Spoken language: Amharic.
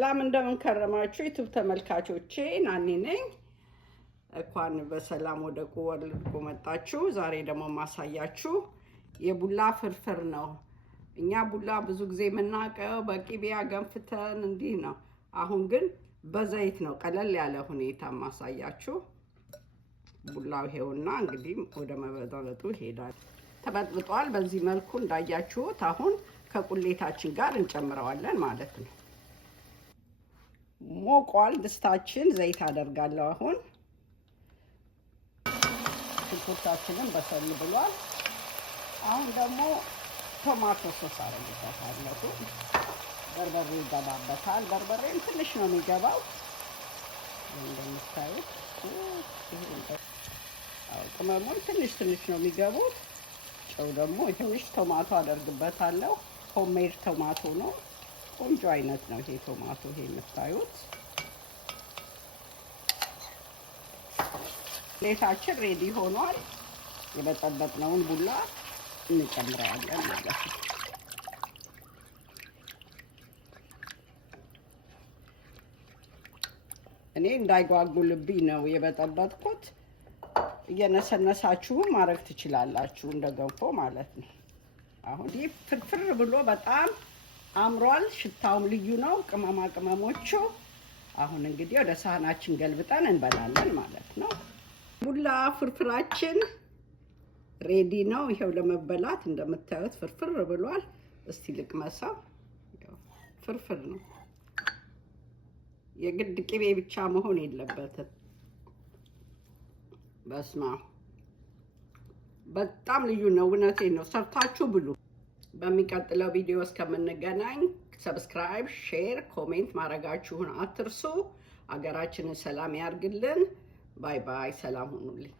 ሰላም እንደምን ከረማችሁ ዩቲዩብ ተመልካቾቼ፣ ናኒ ነኝ። እንኳን በሰላም ወደ ወልድኩ መጣችሁ። ዛሬ ደግሞ ማሳያችሁ የቡላ ፍርፍር ነው። እኛ ቡላ ብዙ ጊዜ የምናውቀው በቂቤ ገንፍተን እንዲህ ነው። አሁን ግን በዘይት ነው ቀለል ያለ ሁኔታ ማሳያችሁ። ቡላው ይሄውና እንግዲህ ወደ መበጥበጡ ይሄዳል። ተበጥብጧል። በዚህ መልኩ እንዳያችሁት አሁን ከቁሌታችን ጋር እንጨምረዋለን ማለት ነው። ሞቋል ድስታችን። ዘይት አደርጋለሁ። አሁን ሽንኩርታችንን በሰል ብሏል። አሁን ደግሞ ቶማቶ ሶስ አደርግበታለሁ። በርበሬ ይገባበታል። በርበሬም ትንሽ ነው የሚገባው እንደምታዩት። ቅመሙን ትንሽ ነው የሚገቡት። ጨው ደግሞ ትንሽ ቶማቶ አደርግበታለሁ። ሆምሜድ ቶማቶ ነው። ቆንጆ አይነት ነው ይሄ ቶማቶ። ይሄ የምታዩት ሌታችን ሬዲ ሆኗል። የበጠበጥነውን ቡላ እንጨምረዋለን ማለት ነው። እኔ እንዳይጓጉልብኝ ነው የበጠበጥኩት። እየነሰነሳችሁ ማድረግ ትችላላችሁ እንደ ገንፎ ማለት ነው። አሁን ይህ ፍርፍር ብሎ በጣም አምሯል። ሽታውም ልዩ ነው። ቅመማ ቅመሞቹ አሁን እንግዲህ ወደ ሳህናችን ገልብጠን እንበላለን ማለት ነው። ቡላ ፍርፍራችን ሬዲ ነው። ይሄው ለመበላት እንደምታዩት ፍርፍር ብሏል። እስቲ ልቅመሰው። ፍርፍር ነው። የግድ ቅቤ ብቻ መሆን የለበትም። በስማ በጣም ልዩ ነው። እውነቴን ነው። ሰርታችሁ ብሉ። በሚቀጥለው ቪዲዮ እስከምንገናኝ ሰብስክራይብ፣ ሼር፣ ኮሜንት ማድረጋችሁን አትርሱ። አገራችንን ሰላም ያርግልን። ባይ ባይ። ሰላም ሁኑልኝ።